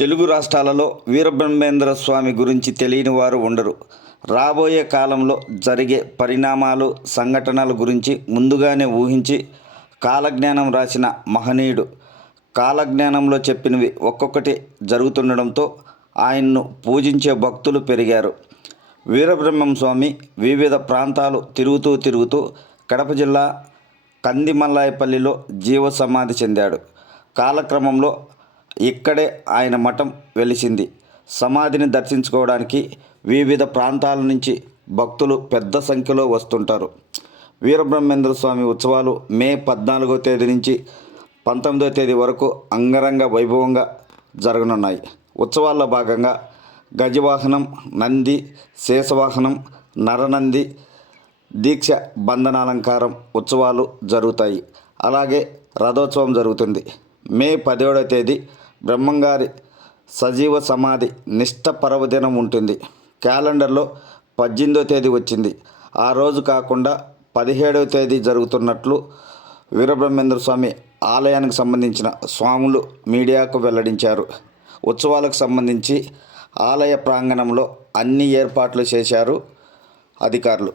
తెలుగు రాష్ట్రాలలో వీరబ్రహ్మేంద్ర స్వామి గురించి తెలియని వారు ఉండరు. రాబోయే కాలంలో జరిగే పరిణామాలు, సంఘటనల గురించి ముందుగానే ఊహించి కాలజ్ఞానం రాసిన మహనీయుడు. కాలజ్ఞానంలో చెప్పినవి ఒక్కొక్కటి జరుగుతుండడంతో ఆయన్ను పూజించే భక్తులు పెరిగారు. వీరబ్రహ్మం స్వామి వివిధ ప్రాంతాలు తిరుగుతూ కడప జిల్లా కందిమల్లాయపల్లిలో జీవ సమాధి చెందాడు. కాలక్రమంలో ఇక్కడే ఆయన మఠం వెలిసింది. సమాధిని దర్శించుకోవడానికి వివిధ ప్రాంతాల నుంచి భక్తులు పెద్ద సంఖ్యలో వస్తుంటారు. వీరబ్రహ్మేంద్ర స్వామి ఉత్సవాలు మే 14వ తేదీ నుంచి 19వ తేదీ వరకు అంగరంగ వైభవంగా జరగనున్నాయి. ఉత్సవాల్లో భాగంగా గజవాహనం, నంది, శేషవాహనం, నరనంది, దీక్ష బంధనాలంకారం ఉత్సవాలు జరుగుతాయి. అలాగే రథోత్సవం జరుగుతుంది. మే 17వ తేదీ బ్రహ్మంగారి సజీవ సమాధి నిష్ఠ పర్వదినం ఉంటుంది. క్యాలెండర్లో 18వ తేదీ వచ్చింది. ఆ రోజు కాకుండా 17వ తేదీ జరుగుతున్నట్లు వీరబ్రహ్మేంద్ర స్వామి ఆలయానికి సంబంధించిన స్వాములు మీడియాకు వెల్లడించారు. ఉత్సవాలకు సంబంధించి ఆలయ ప్రాంగణంలో అన్ని ఏర్పాట్లు చేశారు అధికారులు.